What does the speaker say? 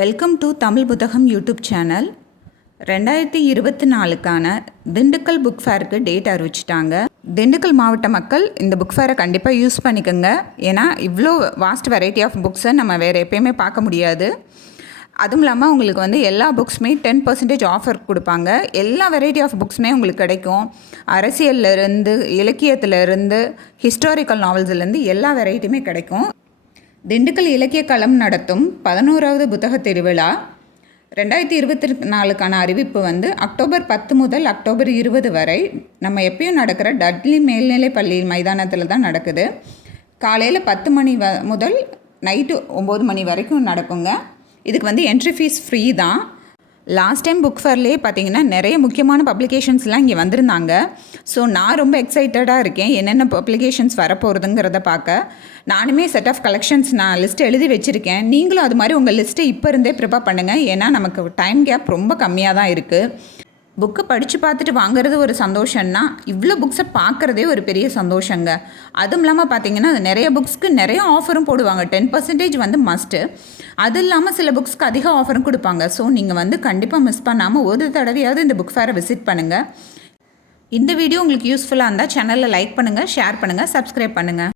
Welcome to Tamil Puthagam YouTube channel. 2024க்கான Dindigul book ஃபேருக்கு date அறிவிச்சிட்டாங்க. திண்டுக்கல் மாவட்ட மக்கள் இந்த புக் ஃபேரை கண்டிப்பாக யூஸ் பண்ணிக்கோங்க. ஏன்னா இவ்வளோ வாஸ்ட் வெரைட்டி ஆஃப் புக்ஸை நம்ம வேறு எப்பயுமே பார்க்க முடியாது. அதுவும் இல்லாமல் உங்களுக்கு எல்லா புக்ஸுமே 10% ஆஃபர் கொடுப்பாங்க. எல்லா வெரைட்டி ஆஃப் புக்ஸுமே உங்களுக்கு கிடைக்கும். அரசியல்லேருந்து, இலக்கியத்துலேருந்து, ஹிஸ்டாரிக்கல் நாவல்ஸ்லேருந்து எல்லா வெரைட்டியுமே கிடைக்கும். திண்டுக்கல் இலக்கிய களம் நடத்தும் 11வது புத்தக திருவிழா 2024க்கான அறிவிப்பு அக்டோபர் 10 முதல் அக்டோபர் 20 வரை நம்ம எப்பயும் நடக்கிற டட்லி மேல்நிலைப் பள்ளி மைதானத்தில் தான் நடக்குது. காலையில் 10 மணி முதல் நைட்டு 9 மணி வரைக்கும் நடக்குங்க. இதுக்கு என்ட்ரி ஃபீஸ் ஃப்ரீ தான். லாஸ்ட் டைம் புக் ஃபேர்லேயே பார்த்தீங்கன்னா நிறைய முக்கியமான பப்ளிகேஷன்ஸ்லாம் இங்கே வந்திருந்தாங்க. ஸோ நான் ரொம்ப எக்ஸைட்டடாக இருக்கேன் என்னென்ன பப்ளிகேஷன்ஸ் வரப்போகிறதுங்கிறத பார்க்க. நானுமே செட் ஆஃப் கலெக்ஷன்ஸ் நான் லிஸ்ட்டு எழுதி வச்சுருக்கேன். நீங்களும் அது மாதிரி உங்கள் லிஸ்ட்டை இப்போ இருந்தே ப்ரிப்பேர் பண்ணுங்கள். ஏன்னா நமக்கு டைம் கேப் ரொம்ப கம்மியாக தான் இருக்குது. புக்கை படித்து பார்த்துட்டு வாங்குறது ஒரு சந்தோஷம்னா இவ்வளோ புக்ஸை பார்க்குறதே ஒரு பெரிய சந்தோஷங்க. அதுவும் இல்லாமல் பார்த்தீங்கன்னா அது நிறைய புக்ஸ்க்கு நிறைய ஆஃபரும் போடுவாங்க. 10% மஸ்ட்டு. அது இல்லாமல் சில புக்ஸ்க்கு அதிக ஆஃபரும் கொடுப்பாங்க. ஸோ நீங்கள் கண்டிப்பாக மிஸ் பண்ணாமல் ஒரு தடவையாவது இந்த புக் ஃபேரை விசிட் பண்ணுங்கள். இந்த வீடியோ உங்களுக்கு யூஸ்ஃபுல்லாக இருந்தால் சேனலில் லைக் பண்ணுங்கள், ஷேர் பண்ணுங்கள், சப்ஸ்கிரைப் பண்ணுங்கள்.